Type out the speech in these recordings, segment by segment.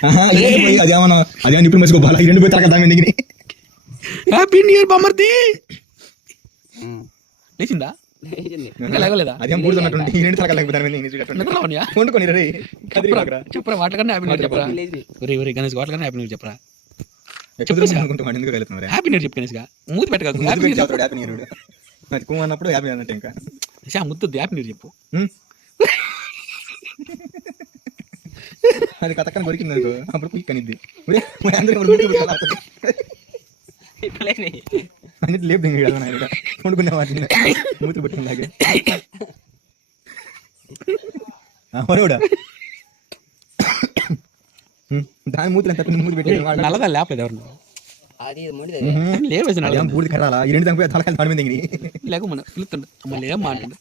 అదేమన్నా అదేమన్నా ఇప్పుడు ఈ రెండు పోయి హ్యాపీ న్యూ ఇయర్ లేచిందా? వండుకొని రే చెప్పరా చెప్పరా వాటికన్నా హ్యాపీ న్యూ చెప్పరా? ఒరే ఒరే గణేష్ వాటికన్నా హ్యాపీ న్యూ చెప్పరా? అనుకుంటాం ఎందుకు వెళ్తున్నారా హ్యాపీ న్యూ చెప్పు గణేష్గా. మూతి పెట్టక హ్యాపీ న్యూ చెప్పు. హ్యాపీ ఇయర్ అది కుమ్మ అన్నప్పుడు హ్యాపీ అన్నట్టు ఇంకా. శా ముద్దు హ్యాపీ న్యూ చెప్పు? అది కథక్కన కొరికింది అనుకో అప్పుడు కుయ్యి కనిద్ది ఒరే, మరి అందరూ ఇప్పుడు గుర్తు పెట్టుకోవాలి అసలు. అన్నిటి లేపు దింగి కదా నాయన వండుకునే వాటిని మూతులు పెట్టుకున్నాగే ఒరేవుడా దాని మూతులు ఎంత మూతులు పెట్టి నల్లదా లేపలేదు ఎవరు అది మొండిది లేవేసి నల్ల అదేం బూడిది కరాలా ఈ రెండు దానిపై తలకాయలు దాని మీద దిగి లేక మన పిలుతుండు అమ్మ లే అమ్మ అంటుండు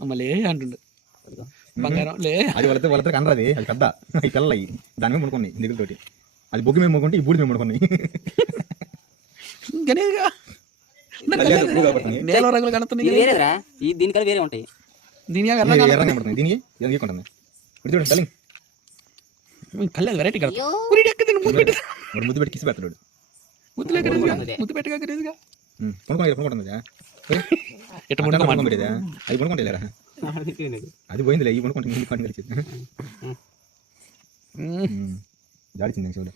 అమ్మ లే అంటుండు బంగారం లే. అది వాళ్ళతో వాళ్ళతో కనరాది అది పెద్ద. అవి పిల్లలు దాని మీద ముడుకున్నాయి దిగులతోటి అది బొగ్గు మేము ముడుకుంటే ఈ బూడి మేము ముడుకున్నాయి. నేల రంగులు కనుతున్నాయి ఈ దీనికన్నా వేరే ఉంటాయి. దీని ఇది ఎర్రగా పడుతుంది దీనికి? ఇది గీకుంటుంది ఇప్పుడు చూడండి తల్లి కళ్ళది వెరైటీ కదా ఉరి ఎక్కదండి ముద్దు పెట్టు. మరి ముద్దు పెట్టి కిసి పెడతాడు ముద్దులే ముద్దు పెట్టగా గణేష్గా కొనుక్కొని కొనుక్కుంటుందా ఎట్ట ముట్టుకో మాట కొనుక్కోబెట్టేదా అది పోయిందిలే కొనుక్కుంటుంది ముందు కలిసి జాడిచింది చూడు